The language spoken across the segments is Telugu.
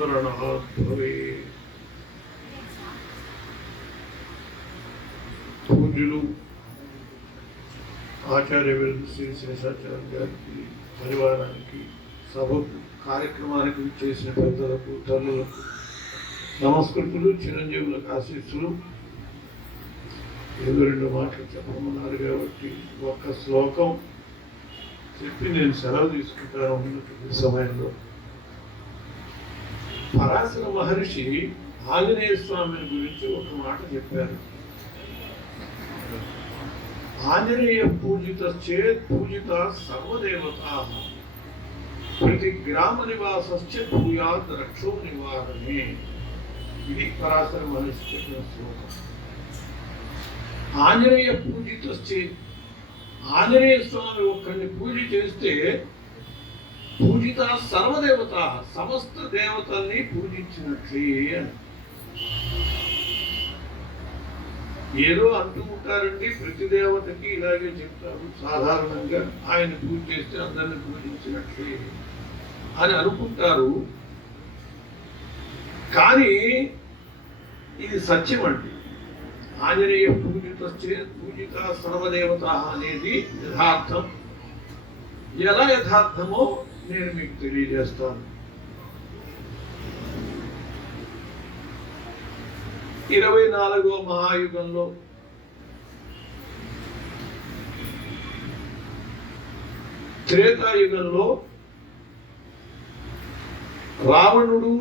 स्मरणात् भवेत्। పూజ్యులు ఆచార్య శ్రీ శేషాచార్య గారికి, పరివారానికి, సభకు, కార్యక్రమానికి చేసిన పెద్దలకు, తల్లులకు నమస్కృతులు, చిరంజీవులకు ఆశీస్సులు. ఏదో రెండు మాటలు చెప్పమన్నారు కాబట్టి ఒక్క శ్లోకం చెప్పి నేను సెలవు తీసుకుంటాను. ఉన్నటువంటి సమయంలో పరాశర మహర్షి ఆంజనేయ స్వామిని గురించి ఒక మాట చెప్పారు. ఆంజనేయ పూజిత చేత్ పూజిత సర్వదేవతా ప్రతి గ్రామ నివాసశ్చ భూయాత్ రక్షో నివారణే. ఇది పరాశర మహర్షి చెప్పిన శ్లోకం. ఆంజనేయ పూజిత చేత్, ఆంజనేయ స్వామి ఒక్కరిని పూజ చేస్తే పూజిత సర్వదేవత, సమస్త దేవతల్ని పూజించినట్లే అని. ఏదో అంటూ ఉంటారండి, ప్రతి దేవతకి ఇలాగే చెప్తారు. సాధారణంగా ఆయన పూజ చేస్తే అందరిని పూజించినట్లే అని అనుకుంటారు. కానీ ఇది సత్యం అండి. ఆంజనేయ పూజిత సర్వదేవత అనేది యథార్థం. ఎలా యథార్థమో నేను మీకు తెలియజేస్తాను. 24వ మహాయుగంలో త్రేతాయుగంలో రావణుడు,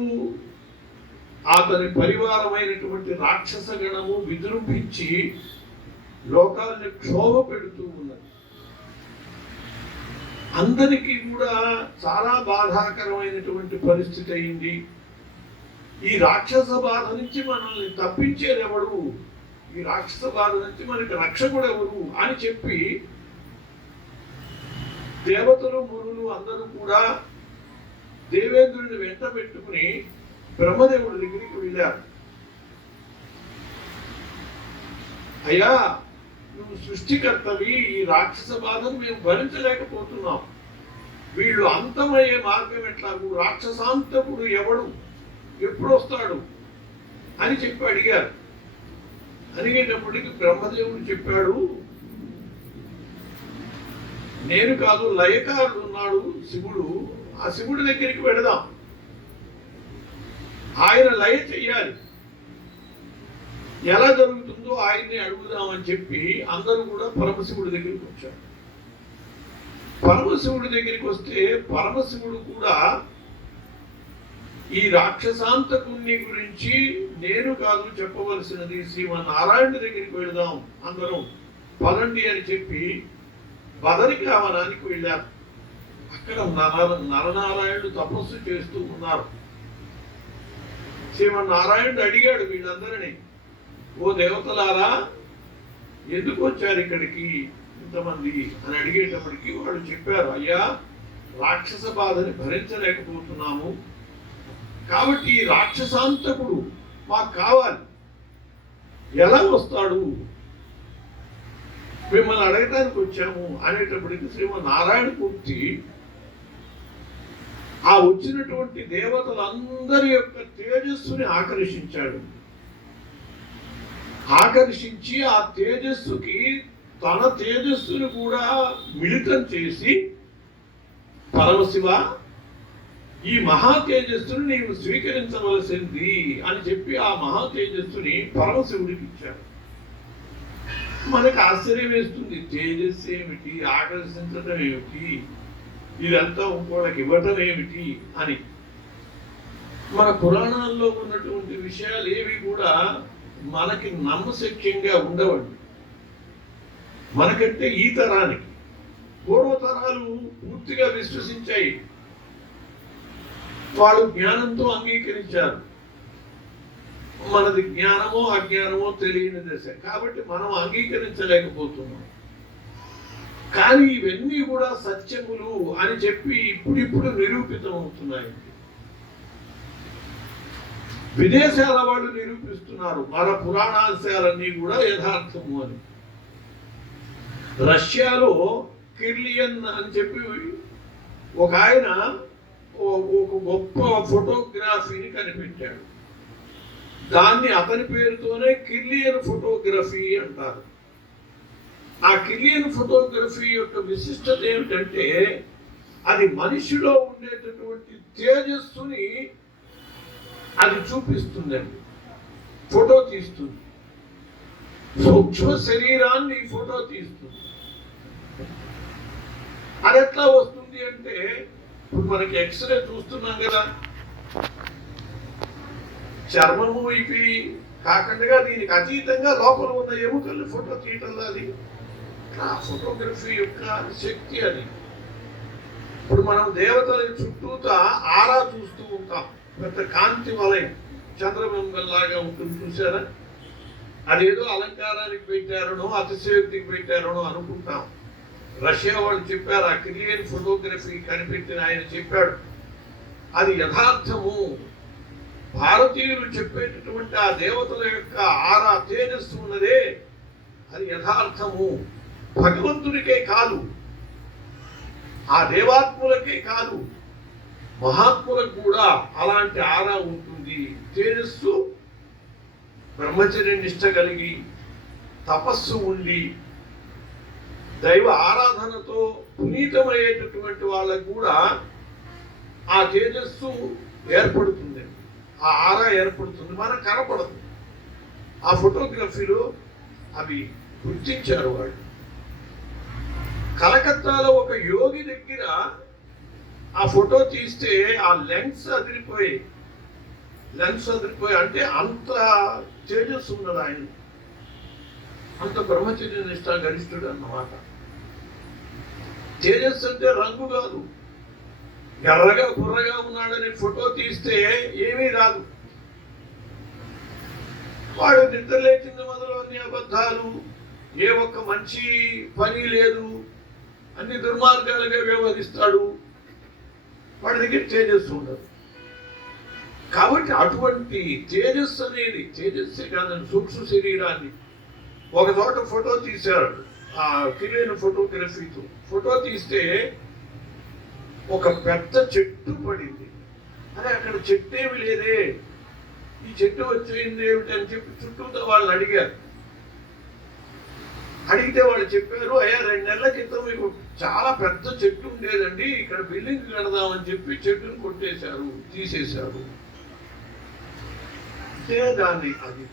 అతని పరివారమైనటువంటి రాక్షస గణము విజృంభించి లోకాన్ని క్షోభ పెడుతూ ఉన్నది. అందరికీ కూడా చాలా బాధాకరమైనటువంటి పరిస్థితి అయింది. ఈ రాక్షస బాధ నుంచి మనల్ని తప్పించేదెవడు, ఈ రాక్షస బాధ నుంచి మనకి రక్షకుడు ఎవరు అని చెప్పి దేవతలు, మునులు అందరూ కూడా దేవేంద్రుడిని వెంట పెట్టుకుని బ్రహ్మదేవుడి దగ్గరికి వెళ్ళారు. అయ్యా, నువ్వు సృష్టికర్తవి, ఈ రాక్షస బాధను మేము భరించలేకపోతున్నాం. వీళ్ళు అంతమయ్యే మార్గం ఎట్లాగూ, రాక్షసాంతకుడు ఎవడు, ఎప్పుడు వస్తాడు అని చెప్పి అడిగారు. అడిగేటప్పటికి బ్రహ్మదేవుడు చెప్పాడు, నేను కాదు, లయకారుడు ఉన్నాడు శివుడు, ఆ శివుడి దగ్గరికి వెళదాం, ఆయన లయ చెయ్యాలి, ఎలా జరుగుతుందో ఆయన్ని అడుగుదామని చెప్పి అందరూ కూడా పరమశివుడి దగ్గరికి వచ్చారు. పరమశివుడి దగ్గరికి వస్తే పరమశివుడు కూడా ఈ రాక్షసాంతకుణ్ణి గురించి నేను కాదు చెప్పవలసినది, శ్రీమన్నారాయణ దగ్గరికి వెళదాం, అందరం పదండి అని చెప్పి బదరికావనానికి వెళ్ళారు. అక్కడ నరనారాయణుడు తపస్సు చేస్తూ ఉన్నారు. శ్రీమన్నారాయణుడు అడిగాడు వీళ్ళందరినీ, ఓ దేవతలారా, ఎందుకు వచ్చారు ఇక్కడికి ఇంతమంది అని అడిగేటప్పటికి వాళ్ళు చెప్పారు, అయ్యా, రాక్షస బాధని భరించలేకపోతున్నాము, కాబట్టి ఈ రాక్షసాంతకుడు మాకు కావాలి, ఎలా వస్తాడు, మిమ్మల్ని అడగటానికి వచ్చాము అనేటప్పటికి శ్రీమన్నారాయణమూర్తి ఆ వచ్చినటువంటి దేవతలందరి యొక్క తేజస్సుని ఆకర్షించాడు. ఆకర్షించి ఆ తేజస్సుకి తన తేజస్సును కూడా మిళితం చేసి, పరమశివ, ఈ మహా తేజస్సును నీవు స్వీకరించవలసింది అని చెప్పి ఆ మహా తేజస్సుని పరమశివుడికి ఇచ్చాడు. మనకు ఆశ్చర్యం వేస్తుంది, తేజస్సు ఏమిటి, ఆకర్షించడం ఏమిటి, ఇదంతా ఇంకోళ్ళకి ఇవ్వటం ఏమిటి అని. మన పురాణాల్లో ఉన్నటువంటి విషయాలు ఏవి కూడా మనకి నమ్మశక్యంగా ఉండవండి. మనకంటే ఈ తరానికి, పూర్వతరాలు పూర్తిగా విశ్వసించాయి, వాళ్ళు జ్ఞానంతో అంగీకరించారు. మనది జ్ఞానమో అజ్ఞానమో తెలియని దశ కాబట్టి మనం అంగీకరించలేకపోతున్నాం. కానీ ఇవన్నీ కూడా సత్యములు అని చెప్పి ఇప్పుడిప్పుడు నిరూపితం అవుతున్నాయి. విదేశాల వాళ్ళు నిరూపిస్తున్నారు మన పురాణాంశాలన్నీ కూడా యథార్థము అని. రష్యాలో కిర్లియన్ అని చెప్పి ఒక ఆయన ఒక గొప్ప ఫోటోగ్రఫీని కనిపెట్టాడు. దాన్ని అతని పేరుతోనే కిర్లియన్ ఫోటోగ్రఫీ అంటారు. ఆ కిర్లియన్ ఫోటోగ్రఫీ యొక్క విశిష్టత ఏమిటంటే అది మనిషిలో ఉండేటటువంటి తేజస్సుని అది చూపిస్తుందండి, ఫోటో తీస్తుంది. సూక్ష్మ శరీరాన్ని ఫోటో తీస్తుంది. అది ఎట్లా వస్తుంది అంటే ఇప్పుడు మనకి ఎక్స్రే చూస్తున్నాం కదా, చర్మము ఇవి కాకుండా దీనికి అతీతంగా లోపల ఉన్న ఎముకల్ని ఫోటో తీయటంలో అది ఆ ఫోటోగ్రఫీ యొక్క శక్తి. అది ఇప్పుడు మనం దేవతల చుట్టూతా ఆరా చూస్తూ ఉంటాం, పెద్ద కాంతి వలయం చంద్రబింబంలాగా ఉంటుంది చూసారా. అదేదో అలంకారానికి పెట్టారనో అతిశయోక్తికి పెట్టారనో అనుకుంటాం. రష్యా వాళ్ళు చెప్పారు, ఆ కిర్లియన్ ఫోటోగ్రఫీ కనిపెట్టిన ఆయన చెప్పాడు అది యథార్థము. భారతీయులు చెప్పేటటువంటి ఆ దేవతల యొక్క ఆరా తేజస్సు ఉన్నదే అది యథార్థము. భగవంతునికే కాదు, ఆ దేవాత్ములకే కాదు, మహాత్ములకు కూడా అలాంటి ఆరా ఉంటుంది. తేజస్సు బ్రహ్మచర్య నిష్ట కలిగి తపస్సు ఉండి దైవ ఆరాధనతో పునీతమయ్యేటటువంటి వాళ్ళకు కూడా ఆ తేజస్సు ఏర్పడుతుంది, ఆ ఆరా ఏర్పడుతుంది, మనకు కనపడదు. ఆ ఫోటోగ్రఫీలో అవి గుర్తించారు వాళ్ళు. కలకత్తాలో ఒక యోగి దగ్గర ఆ ఫోటో తీస్తే ఆ లెన్స్ అదిరిపోయి అంటే అంత తేజస్సు ఉన్నది ఆయన, అంత బ్రహ్మచర్య నిష్ఠ గరిష్ఠుడు అన్నమాట. తేజస్సు అంటే రంగు కాదు, ఎర్రగా కుర్రగా ఉన్నాడని ఫోటో తీస్తే ఏమీ రాదు. వాడు నిద్ర లేచింది మొదలు అన్ని అబద్ధాలు, ఏ ఒక్క మంచి పని లేదు, అన్ని దుర్మార్గాలుగా వ్యవహరిస్తాడు, వాడి దగ్గర తేజస్సు ఉండదు. కాబట్టి అటువంటి తేజస్సు అనేది తేజస్సే కాదని సూక్ష్మ శరీరాన్ని ఒక చోట ఫోటో తీశారు. ఆ కిర్లియన్ ఫోటోగ్రఫీతో ఫోటో తీస్తే ఒక పెద్ద చెట్టు పడింది. అదే అక్కడ చెట్టు ఏమి లేదే, ఈ చెట్టు వచ్చింది ఏమిటి అని చెప్పి చుట్టూతో వాళ్ళని అడిగారు. అడిగితే వాళ్ళు చెప్పారు, అయ్యా 2 నెలల క్రితం మీకు చాలా పెద్ద చెట్టు ఉండేదండి, ఇక్కడ బిల్డింగ్ కడదామని చెప్పి చెట్టును కొట్టేశారు, తీసేశారు. అంటే దాన్ని అది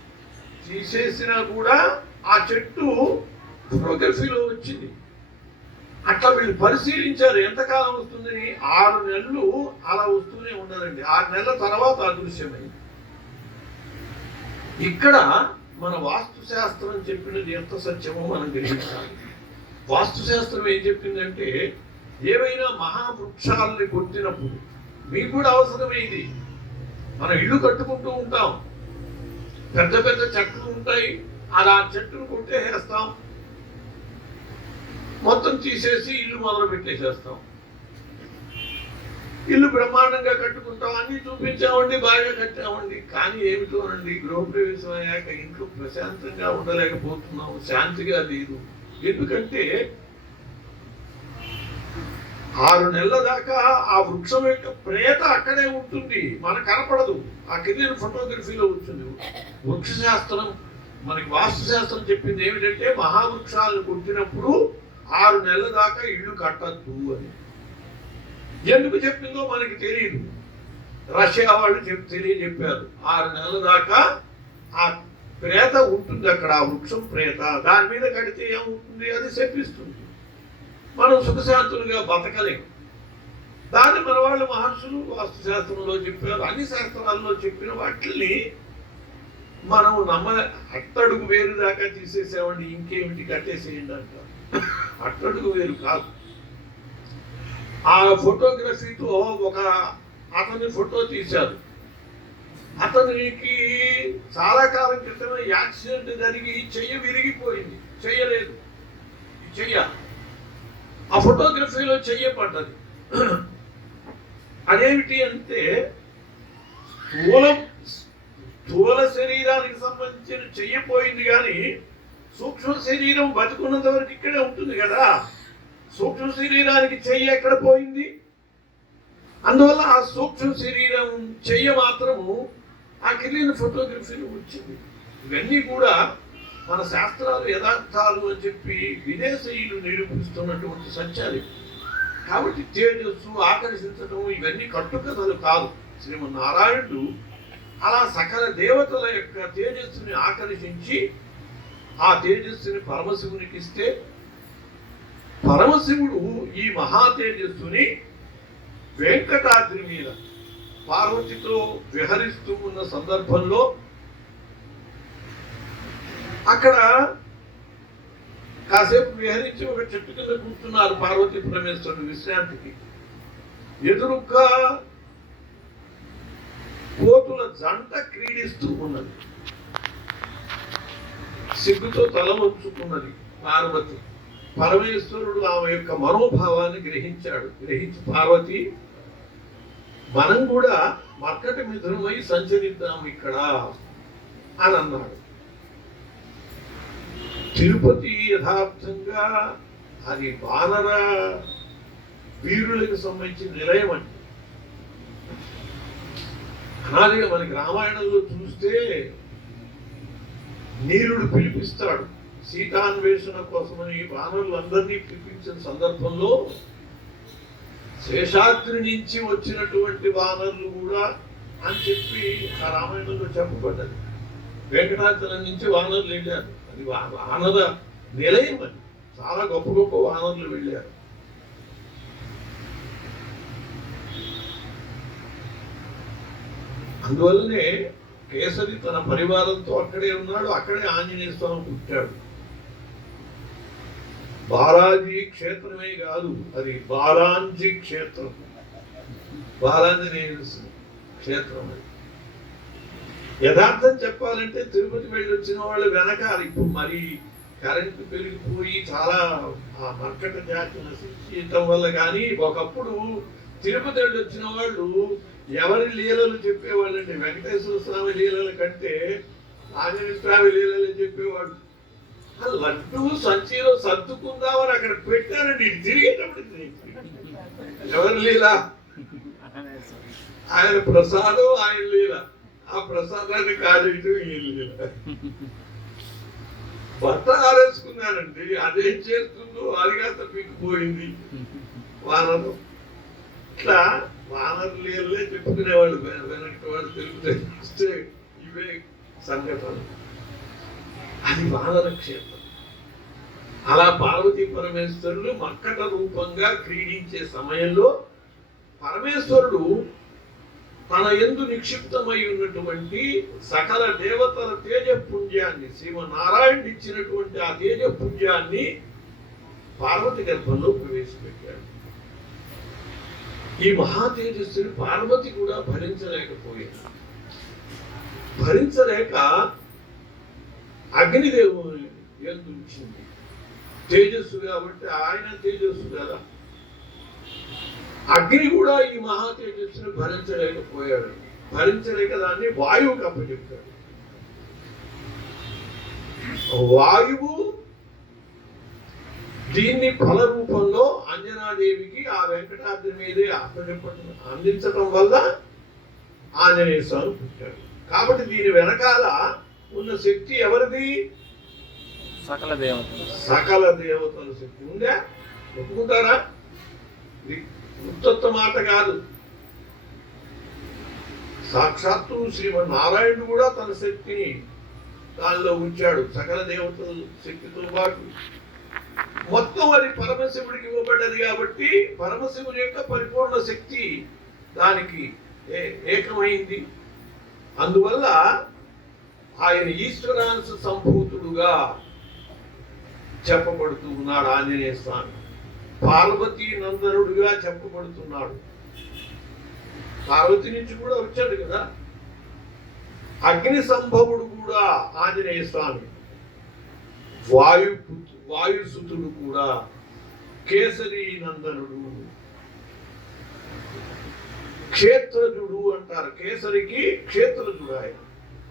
తీసేసినా కూడా ఆ చెట్టు ఫోటోగ్రఫీలో వచ్చింది. అట్లా వీళ్ళు పరిశీలించారు ఎంతకాలం వస్తుందని. 6 నెలలు అలా వస్తూనే ఉన్నదండి. 6 నెలల తర్వాత అదృశ్యమైంది. ఇక్కడ మన వాస్తు శాస్త్రం చెప్పినది ఎంత సత్యమో మనం గ్రహించాలి. వాస్తు శాస్త్రం ఏం చెప్పిందంటే ఏవైనా మహావృక్షాలని కొట్టినప్పుడు మీకు కూడా అవసరమే ఇది. మనం ఇల్లు కట్టుకుంటూ ఉంటాం, పెద్ద పెద్ద చెట్లు ఉంటాయి, అలా చెట్టును కొట్టేసేస్తాం, మొత్తం తీసేసి ఇల్లు మొదలు పెట్టేసేస్తాం. ఇల్లు బ్రహ్మాండంగా కట్టుకుంటాం, అన్ని చూపించామండి, బాగా కట్టామండి. కానీ ఏమిటోనండి, గృహప్రవేశం అయ్యాక ఇంట్లో ప్రశాంతంగా ఉండలేకపోతున్నాం, శాంతిగా లేదు. ఎందుకంటే 6 నెలల దాకా ఆ వృక్షం యొక్క ప్రేత అక్కడే ఉంటుంది, మనకు కనపడదు. ఆ కిర్లియన్ ఫోటోగ్రఫీలో ఉంటుంది. వృక్ష శాస్త్రం మనకి వాస్తు శాస్త్రం చెప్పింది ఏమిటంటే మహావృక్షాలను కొట్టినప్పుడు 6 నెలల దాకా ఇల్లు కట్టద్దు అని. ఎందుకు చెప్పిందో మనకి తెలియదు. రష్యా వాళ్ళు తెలియజెప్పారు, 6 నెలల దాకా ఆ ప్రేత ఉంటుంది అక్కడ, ఆ వృక్షం ప్రేత. దాని మీద కడితే ఏమవుతుంది, అది శపిస్తుంది, మనం సుఖశాంతులుగా బతకలేము. దాన్ని మన వాళ్ళు మహర్షులు వాస్తు శాస్త్రంలో చెప్పారు. అన్ని శాస్త్రాల్లో చెప్పిన వాటిని మనం అట్టడుగు వేరు దాకా తీసేసామండి, ఇంకేమిటి కట్టేసేయండి అంటారు. అట్టడుగు వేరు కాదు. ఆ ఫోటోగ్రఫీతో ఒక అతని ఫోటో తీశారు. అతనికి చాలా కాలం క్రితమే యాక్సిడెంట్ జరిగి చెయ్యి విరిగిపోయింది, చెయ్యలేదు, చెయ్య ఆ ఫోటోగ్రఫీలో చెయ్యబడ్డది. అదేమిటి అంటే స్థూల శరీరానికి సంబంధించిన చెయ్యిపోయింది, కానీ సూక్ష్మ శరీరం బతుకున్నంత వరకు ఇక్కడే ఉంటుంది కదా. సూక్ష్మ శరీరానికి చెయ్యి ఎక్కడ పోయింది, అందువల్ల ఆ సూక్ష్మ శరీరం చెయ్య మాత్రము ఆ కిర్లిన్ ఫోటోగ్రఫీలో వచ్చింది. ఇవన్నీ కూడా మన శాస్త్రాలు యథార్థాలు అని చెప్పి విదేశీయులు నిరూపిస్తున్నటువంటి సత్యాలు. కాబట్టి తేజస్సు ఆకర్షించడం ఇవన్నీ కట్టుకథలు కాదు. శ్రీమన్నారాయణుడు అలా సకల దేవతల యొక్క తేజస్సుని ఆకర్షించి ఆ తేజస్సుని పరమశివునికి ఇస్తే పరమశివుడు ఈ మహా తేజస్సుని వెంకటాద్రి మీద పార్వతితో విహరిస్తూ ఉన్న సందర్భంలో అక్కడ కాసేపు విహరించి ఒక చెట్టు కింద కూర్చున్నారు పార్వతీ పరమేశ్వరుడు విశ్రాంతికి. ఎదురుగా కోతుల జంట క్రీడిస్తూ ఉన్నది. సిగ్గుతో తల వంచుకున్నది పార్వతి. పరమేశ్వరుడు ఆమె యొక్క మనోభావాన్ని గ్రహించి పార్వతి, మనం కూడా మర్కట మిథునమై సంచరిద్దాం ఇక్కడ అని అన్నాడు. తిరుపతి యథార్థంగా అది వానర వీరులకు సంబంధించిన నిలయం అండి. అనాదిగా మనకి రామాయణంలో చూస్తే నీరుడు పిలిపిస్తాడు సీతాన్వేషణ కోసమని వానరులందరినీ పిలిపించిన సందర్భంలో శేషాద్రి నుంచి వచ్చినటువంటి వానరులు కూడా అని చెప్పి ఆ రామాయణంలో చెప్పబడ్డది. వెంకటాచలం నుంచి వానరులు వెళ్ళారు. అది వానర నిలయం. అది చాలా గొప్ప గొప్ప వానరులు వెళ్ళారు. అందువల్లనే కేసరి తన పరివారంతో అక్కడే ఉన్నాడు. అక్కడే ఆంజనేయ స్వామి పుట్టాడు. బాలాజీ క్షేత్రమే కాదు, అది బాలాంజీ క్షేత్రం. బాలాంజనేయ క్షేత్రం అది. యథార్థం చెప్పాలంటే తిరుపతి వెళ్ళి వచ్చిన వాళ్ళు వెనకాల ఇప్పుడు మరి కరెంటు పెరిగిపోయి చాలా ఆ మర్కట జాతి నశించడం వల్ల కానీ ఒకప్పుడు తిరుపతి వెళ్ళి వచ్చిన వాళ్ళు ఎవరి లీలలు చెప్పేవాళ్ళండి. వెంకటేశ్వర స్వామి లీలల కంటే ఆంజనేయ స్వామి లీలలు చెప్పేవాడు. ఆ లడ్డు సంచిలో సర్దుకుందామని అక్కడ పెట్టారండి. ఇది తిరిగేటప్పుడు ఎవరి లీల? ఆయన ప్రసాదం, ఆయన లీల. ఆ ప్రసాదాన్ని కాజేయటం ఈ లీల. భర్త ఆరేసుకున్నానండి, అదేం చేస్తుందో అది కాస్త పిక్కిపోయింది వానరు. ఇట్లా వానరు లీలే చెప్పుకునేవాళ్ళు వెనకటి వాళ్ళు తెలుగుతే ఇవే సంఘటనలు. అది వానర క్షేత్రం. అలా పార్వతీ పరమేశ్వరులు మక్కట రూపంగా క్రీడించే సమయంలో పరమేశ్వరుడు తన యందు నిక్షిప్తమై ఉన్నటువంటి సకల దేవతల తేజపుంజాన్ని, శ్రీమన్నారాయణుడు ఇచ్చినటువంటి ఆ తేజపుంజాన్ని పార్వతి గర్భంలో ప్రవేశపెట్టాడు. ఈ మహా తేజస్సుని పార్వతి కూడా భరించలేకపోయింది. భరించలేక అగ్నిదేవుని యందు ఉంచింది. తేజస్సు కాబట్టి ఆయన తేజస్సు కదా. అగ్ని కూడా ఈ మహా తేజస్సును భరించలేకపోయాడు. భరించలేక దాన్ని వాయువుకి అప్పచెప్పాడు. వాయువు దీన్ని ఫల రూపంలో అంజనాదేవికి ఆ వెంకటాద్రి మీదే అప్పచెప్పడం అందించడం వల్ల ఆంజనేయ స్వామి పుట్టాడు. కాబట్టి దీని వెనకాల ఉన్న శక్తి ఎవరిది? సకల దేవతలు. సకల దేవతల శక్తి ఉందా? ఒప్పుకుంటారా? ఉత్తత్వ మాట కాదు. సాక్షాత్తు శ్రీమన్నారాయణుడు కూడా తన శక్తిని దానిలో ఉంచాడు. సకల దేవతల శక్తితో పాటు మొత్తం అది పరమశివుడికి ఇవ్వబడ్డది కాబట్టి పరమశివుని యొక్క పరిపూర్ణ శక్తి దానికి ఏకమైంది. అందువల్ల ఆయన ఈశ్వరాంశ సంభూతుడుగా చెప్పబడుతూ ఉన్నాడు ఆంజనేయ స్వామి. పార్వతీ నందనుడుగా చెప్పబడుతున్నాడు. పార్వతి నుంచి కూడా వచ్చాడు కదా. అగ్ని సంభవుడు కూడా ఆంజనేయ స్వామి. వాయుసుతుడు కూడా కేసరి నందనుడు. క్షేత్రజుడు అంటారు. కేసరికి క్షేత్రజుడు ఆయన.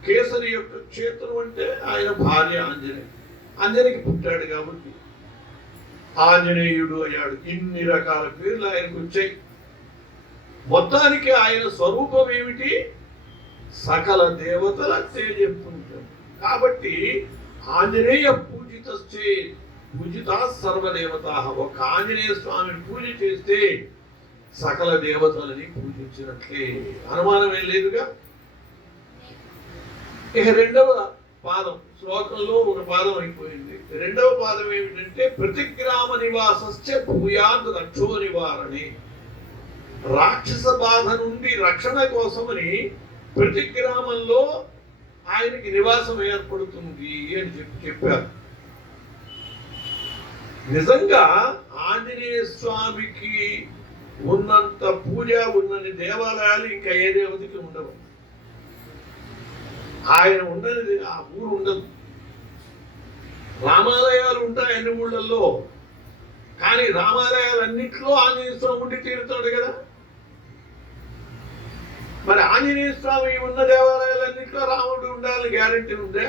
కేసరి యొక్క క్షేత్రం అంటే ఆయన భార్య ఆంజనేయ. ఆంజనేయకి పుట్టాడు కాబట్టి ఆంజనేయుడు అయ్యాడు. ఇన్ని రకాల పేర్లు ఆయనకు వచ్చాయి. మొత్తానికి ఆయన స్వరూపం ఏమిటి? సకల దేవతల తేజస్సు. కాబట్టి ఆంజనేయ పూజితశ్చే పూజితా సర్వదేవత. ఒక ఆంజనేయ స్వామిని పూజ చేస్తే సకల దేవతలని పూజించినట్లే, అనుమానం ఏం లేదుగా. ఇక రెండవ పాదం, శ్లోకంలో ఒక పాదం అయిపోయింది. రెండవ పాదం ఏమిటంటే ప్రతిగ్రామ నివాసశ్చ భూయాద్ రక్షో నివారణి. రాక్షస బాధ నుండి రక్షణ కోసమని ప్రతి గ్రామంలో ఆయనకి నివాసం ఏర్పడుతుంది అని చెప్పారు. నిజంగా ఆంజనేయ స్వామికి ఉన్నంత పూజ ఉన్నన్ని దేవాలయాలు ఇంకా ఏ దేవతకి ఉండవు. ఆయన ఉండని ఆ ఊరు ఉండదు. రామాలయాలు ఉంటాయి అన్ని ఊళ్ళల్లో, కానీ రామాలయాలన్నింటిలో ఆంజనేయ స్వామి ఉండి తీరుతాడు కదా. మరి ఆంజనేయ స్వామి ఉన్న దేవాలయాలన్నింటిలో రాముడు ఉండాలని గ్యారంటీ ఉందే?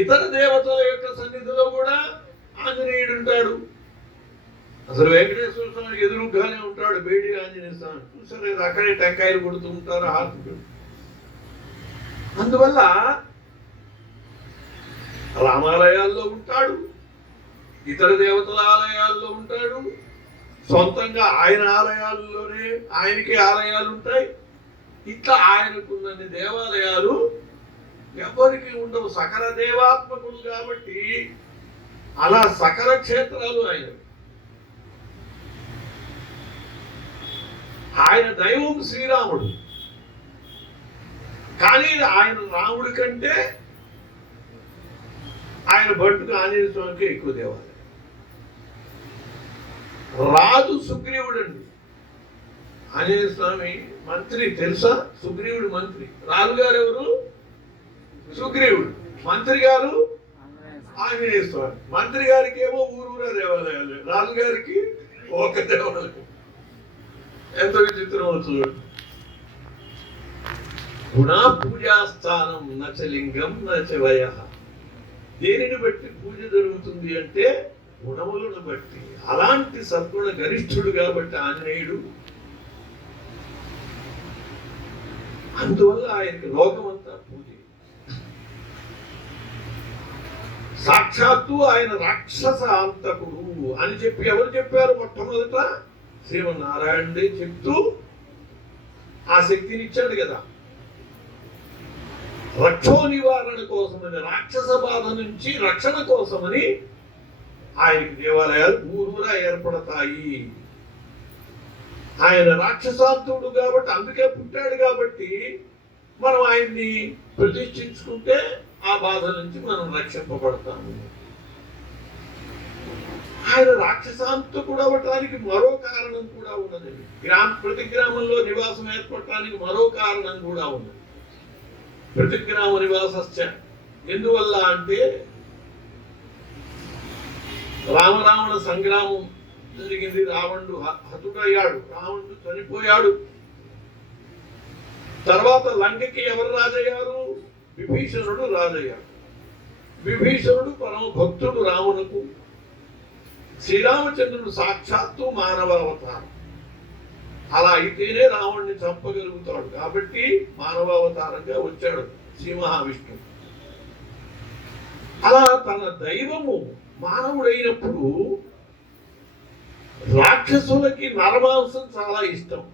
ఇతర దేవతల యొక్క సన్నిధిలో కూడా ఆంజనేయుడు ఉంటాడు. అసలు వెంకటేశ్వర స్వామికి ఎదురుగానే ఉంటాడు బేడి ఆంజనేయ స్వామి. చూసారు, అక్కడే టెంకాయలు కొడుతూ ఉంటారు, హారతులు. అందువల్ల రామాలయాల్లో ఉంటాడు, ఇతర దేవతల ఆలయాల్లో ఉంటాడు, సొంతంగా ఆయన ఆలయాల్లోనే ఆయనకే ఆలయాలు ఉంటాయి. ఇట్లా ఆయనకున్నన్ని దేవాలయాలు ఎవరికి ఉండవు. సకల దేవాత్మకుడు కాబట్టి అలా సకల క్షేత్రాలు ఆయన దైవం శ్రీరాముడు. కానీ ఆయన రాముడి కంటే ఆయన బంటుకు ఆంజనేయ స్వామికి ఎక్కువ దేవాలయం. రాజు సుగ్రీవుడు అండి. ఆంజనేయ స్వామి మంత్రి తెలుసా? సుగ్రీవుడు మంత్రి. రాజుగారు ఎవరు? సుగ్రీవుడు. మంత్రి గారు ఆంజనేయ స్వామి. మంత్రి గారికి ఏమో ఊరూరా దేవాలయాలు, రాజుగారికి ఒక దేవాలయం. ఎంత విచిత్రం అవుతుంది. గుణా పూజాస్థానం నచలింగం నచవయ. దేనిని బట్టి పూజ జరుగుతుంది అంటే గుణములను బట్టి. అలాంటి సద్గుణ గరిష్ఠుడు కాబట్టి ఆంజనేయుడు. అందువల్ల ఆయనకి లోకమంతా పూజ. సాక్షాత్తు ఆయన రాక్షస అంతకుడు అని చెప్పి ఎవరు చెప్పారు? మొట్టమొదట శ్రీమన్నారాయణుడే చెప్తూ ఆ శక్తిని ఇచ్చాడు కదా. రక్షో నివారణ కోసమని, రాక్షస బాధ నుంచి రక్షణ కోసమని ఆయనకి దేవాలయాలు ఊరూరా ఏర్పడతాయి. ఆయన రాక్షసాంతుడు కాబట్టి, అందుకే పుట్టాడు కాబట్టి మనం ఆయన్ని ప్రతిష్ఠించుకుంటే ఆ బాధ నుంచి మనం రక్షింపబడతాము. ఆయన రాక్షసాంతకుడు అవ్వటానికి మరో కారణం కూడా ఉన్నదండి. ప్రతి గ్రామంలో నివాసం ఏర్పడటానికి మరో కారణం కూడా ఉన్నది. ప్రతి గ్రామ నివాసశ్చ. ఎందువల్ల అంటే రామరావణ సంగ్రామం జరిగింది. రావణుడు హతుడయ్యాడు, రావణుడు చనిపోయాడు. తర్వాత లంకకి ఎవరు రాజయ్యారు? విభీషణుడు రాజయ్యాడు. విభీషణుడు పరమ భక్తుడు రామునకు. శ్రీరామచంద్రుడు సాక్షాత్తు మానవ అవతారం. అలా అయితేనే రావణ్ణి చంపగలుగుతాడు కాబట్టి మానవావతారంగా వచ్చాడు శ్రీ మహావిష్ణువు. అలా తన దైవము మానవుడైనప్పుడు రాక్షసులకి నరమాంసం చాలా ఇష్టం.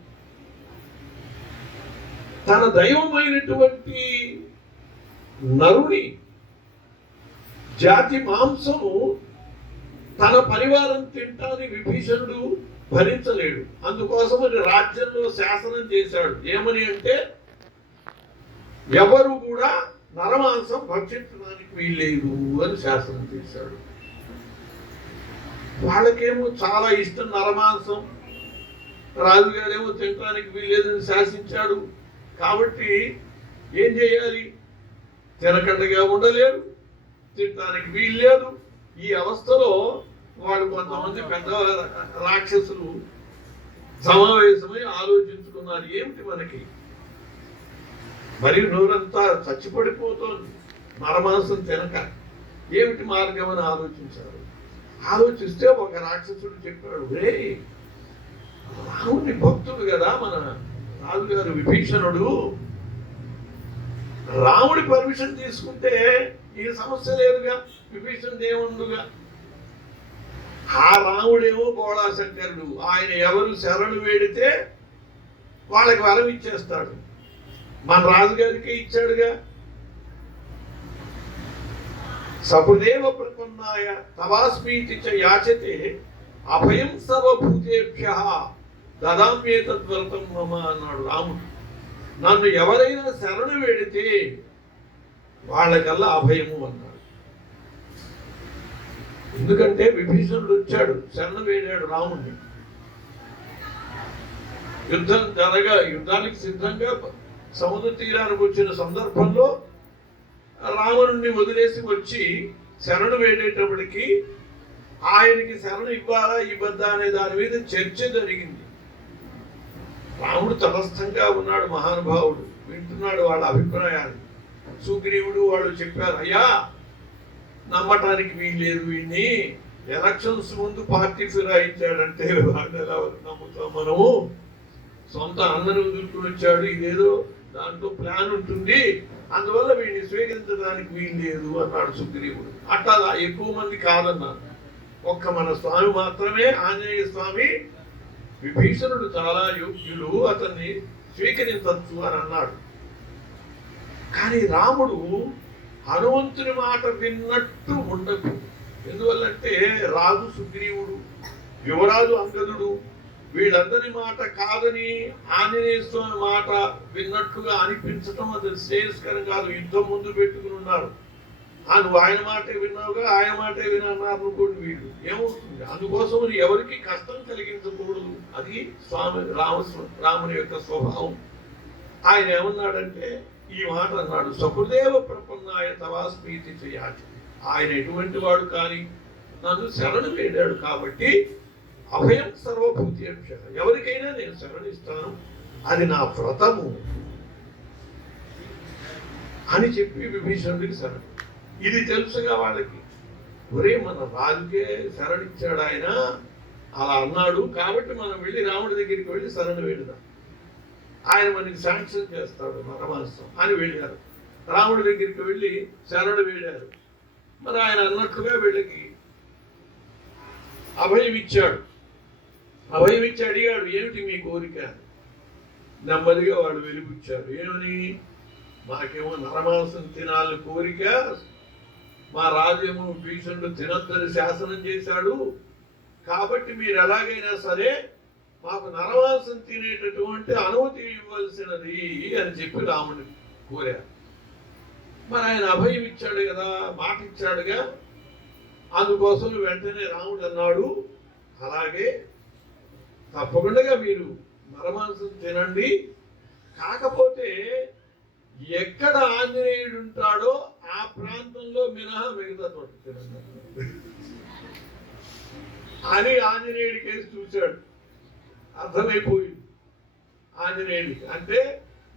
తన దైవమైనటువంటి నరుని జాతి మాంసము తన పరివారం తింటాన్ని విభీషణుడు భరించలేడు. అందుకోసమని రాజ్యంలో శాసనం చేశాడు. ఏమని అంటే ఎవరు కూడా నరమాంసం భక్షించడానికి వీల్లేదు అని శాసనం చేశాడు. వాళ్ళకేమో చాలా ఇష్టం నరమాంసం, రాజుగారేమో తినడానికి వీల్లేదని శాసించాడు. కాబట్టి ఏం చేయాలి? తినకండగా ఉండలేరు, తినడానికి వీల్లేదు. ఈ అవస్థలో వాళ్ళు కొంతమంది పెద్ద రాక్షసులు సమావేశమై ఆలోచించుకున్నారు, ఏమిటి మనకి మరి నోరంతా చచ్చిపడిపోతుంది నరమాంసం తినక, ఏమిటి మార్గం అని ఆలోచించారు. ఆలోచిస్తే ఒక రాక్షసుడు చెప్పాడు, రే రాముని భక్తుడు కదా మన రాజుగారు విభీషణుడు. రాముడి పర్మిషన్ తీసుకుంటే ఈ సమస్య లేదుగా, విభీషణుడు ఏముండుగా. ఆ రాముడేమో బోళాశంకరుడు, ఆయన ఎవరు శరణు వేడితే వాళ్ళకి వరం ఇచ్చేస్తాడు. మన రాజుగారికి ఇచ్చాడుగా. సపుదేవ ప్రపన్నాయ తవాస్మీతి చ యాచతే అభయం సర్వభూతేభ్య దదామ్యేతద్వ్రతం మమ అన్నాడు రాముడు. నన్ను ఎవరైనా శరణు వేడితే వాళ్ళకల్లా అభయము అన్నాడు. ఎందుకంటే విభీషణుడు వచ్చాడు, శరణు వేడాడు రాముడిని. యుద్ధానికి సిద్ధంగా సముద్ర తీరానికి వచ్చిన సందర్భంలో రావణుణ్ణి వదిలేసి వచ్చి శరణు వేడేటప్పటికి ఆయనకి శరణు ఇవ్వాలా ఇవ్వద్దా అనే దాని మీద చర్చ జరిగింది. రాముడు తటస్థంగా ఉన్నాడు, మహానుభావుడు వింటున్నాడు వాళ్ళ అభిప్రాయాన్ని. సుగ్రీవుడు వాళ్ళు చెప్పారు, అయ్యా నమ్మటానికి వీల్లేదు, వీడిని ఎలక్షన్స్ ముందు పార్టీ ఫిరాయించాడంటే వాడిని ఎలా నమ్ముతాం మనము? సొంత అన్నను వదులుకుని వచ్చాడు, ఇదేదో దాంట్లో ప్లాన్ ఉంటుంది, అందువల్ల వీడిని స్వీకరించడానికి వీల్లేదు అన్నాడు సుగ్రీవుడు. అట్లా ఎక్కువ మంది కాదన్నారు, ఒక్క మన స్వామి మాత్రమే, ఆంజనేయ స్వామి విభీషణుడు చాలా యోగ్యుడు, అతన్ని స్వీకరించవచ్చు అని అన్నాడు. కానీ రాముడు హనుమంతుని మాట విన్నట్టు ఉండదు. ఎందువల్లంటే రాజు సుగ్రీవుడు, యువరాజు అంగదుడు వీళ్ళందరి మాట కాదని ఆంజనేయ స్వామి మాట విన్నట్టుగా అనిపించటం అది శ్రేయస్కరం కాదు. యుద్ధం ముందు పెట్టుకుని ఉన్నారు, నువ్వు ఆయన మాటే విన్నావుగా, ఆయన మాటే విన్నారు అనుకోండి, వీళ్ళు ఏమవుతుంది? అందుకోసం ఎవరికి కష్టం కలిగించకూడదు, అది స్వామి రాముని యొక్క స్వభావం. ఆయన ఏమన్నాడంటే ఈ మాట అన్నాడు, సహృదేవ ప్రపన్నాయ తవాస్మీతి చేయాలి. ఆయన ఎటువంటి వాడు కానీ నన్ను శరణు వేడాడు కాబట్టి అభయం సర్వభూతేభ్య, ఎవరికైనా నేను శరణిస్తాను, అది నా వ్రతము అని చెప్పి విభీషణుడికి శరణు. ఇది తెలుసుగా వాళ్ళకి, ఒరే మన రాజుకే శరణిచ్చాడు ఆయన, అలా అన్నాడు కాబట్టి మనం వెళ్ళి రాముడి దగ్గరికి వెళ్ళి శరణు వేడుదాం, ఆయన మనకి శాంక్షన్ చేస్తాడు నరమాంసం అని వెళ్ళారు. రాముడి దగ్గరికి వెళ్ళి శరణు వేడారు. మరి ఆయన అన్నట్లుగా వీళ్ళకి అభయం ఇచ్చాడు. అభయం ఇచ్చి అడిగాడు, ఏమిటి మీ కోరిక? నెమ్మదిగా వాళ్ళు వెలిబుచ్చారు. ఏమని? మాకేమో నరమాంసం తినాలని కోరిక, మా రాజేమో భీషణుడు తినొద్దని శాసనం చేశాడు, కాబట్టి మీరు ఎలాగైనా సరే మాకు నరమాంసం తినేటటువంటి అనుమతి ఇవ్వాల్సినది అని చెప్పి రాముడిని కోరారు. మరి ఆయన అభయం ఇచ్చాడు కదా, మాట ఇచ్చాడుగా, అందుకోసం వెంటనే రాముడు అన్నాడు, అలాగే తప్పకుండా మీరు నరమాంసం తినండి, కాకపోతే ఎక్కడ ఆంజనేయుడు ఉంటాడో ఆ ప్రాంతంలో మినహా మిగతా చోట తినండి అని ఆంజనేయుడి కేసు చూశాడు. అర్థమైపోయింది ఆంజనేయుడికి. అంటే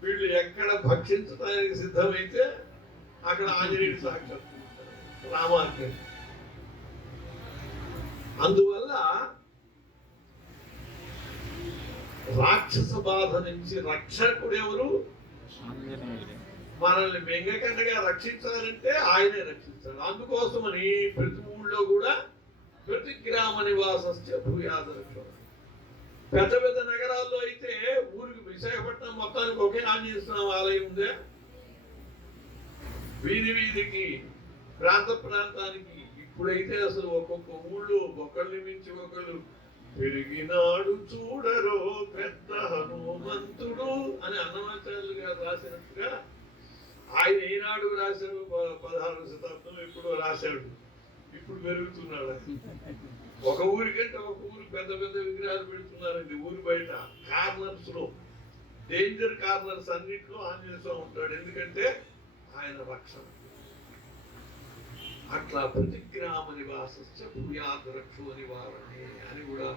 వీళ్ళు ఎక్కడ భక్షించడానికి సిద్ధమైతే అక్కడ ఆంజనేయుడు సాక్షాత్ రామాజ్ఞ. అందువల్ల రాక్షస బాధ నుంచి రక్షకుడు ఎవరు? మనల్ని మెంగకండగా రక్షించాలంటే ఆయనే రక్షించాలి. అందుకోసమని ప్రతి ఊళ్ళో కూడా ప్రతి గ్రామ నివాసస్య భూయాదరక్షణ. పెద్ద పెద్ద నగరాల్లో అయితే ఊరికి విశాఖపట్నం మొత్తానికి ఒకే ఆంజనేయ స్వామి ఆలయం ఉందే, వీధి వీధికి ప్రాంత ప్రాంతానికి. ఇప్పుడైతే అసలు ఒక్కొక్క ఊళ్ళో ఒకళ్ళని మించి ఒకళ్ళు పెరిగినాడు చూడరో పెద్ద హనుమంతుడు అని అన్నమాచార్యులు గారు రాసినట్టుగా ఆయన ఈనాడు రాశాడు 16వ శతాబ్దంలో, ఎప్పుడో రాశాడు. ఇప్పుడు పెరుగుతున్నాడు. ఒక ఊరికంటే ఒక ఊరు పెద్ద పెద్ద విగ్రహాలు పెడుతున్నారండి. ఊరి బయట కార్నర్స్ లో, డేంజర్ కార్నర్స్ అన్నింటిలో ఆంజనేయ స్వామి ఉంటాడు. ఎందుకంటే ఆయన రక్షణ. అట్లా ప్రతిగ్రామ నివాసస్య భూయాదరక్షో నివారణే అని కూడా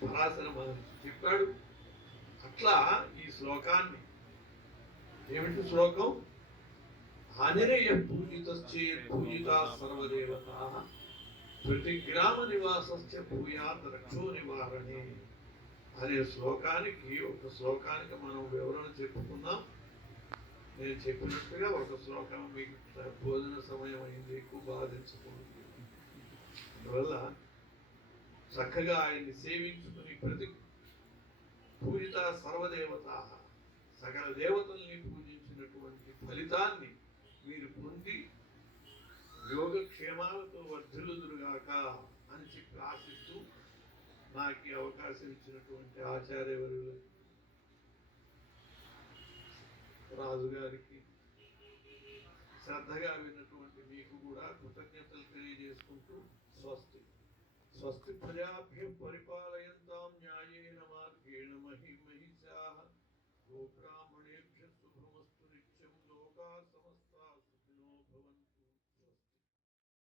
పరాశర మహర్షి చెప్పాడు. అట్లా ఈ శ్లోకాన్ని, ఏమిటి శ్లోకం? ఆంజనేయ పూజితశ్చేత్ పూజితా సర్వదేవతాః ప్రతిగ్రామ నివాసస్య భూయాదరక్షో నివారణే. అనే శ్లోకానికి ఒక శ్లోకానికి మనం వివరణ చెప్పుకున్నాం. నేను చెప్పినట్టుగా ఒక శ్లోకం మీకు భోజన సమయం అయింది, ఎక్కువ బాధించకూడదు. అందువల్ల చక్కగా ఆయన్ని సేవించుకుని ప్రతి పూజిత సర్వదేవత సకల దేవతల్ని పూజించినటువంటి ఫలితాన్ని మీరు పొంది యోగక్షేమాలతో వర్ధిల్లుదురుగాక అని చెప్పి ఆశిస్తూ నాకు ఈ అవకాశం ఇచ్చినటువంటి ఆచార్యవర్యులు రాజుగారికి, శ్రద్ధగా విన్నటువంటి మీకు కూడా కృతజ్ఞతలు తెలియజేసుకుంటూ స్వస్తి. స్వస్తి ప్రజాభ్యం పరిపాలయంతాం న్యాయేన మార్గేణ మహిమహిషాః గోబ్రాహ్మణేభ్యో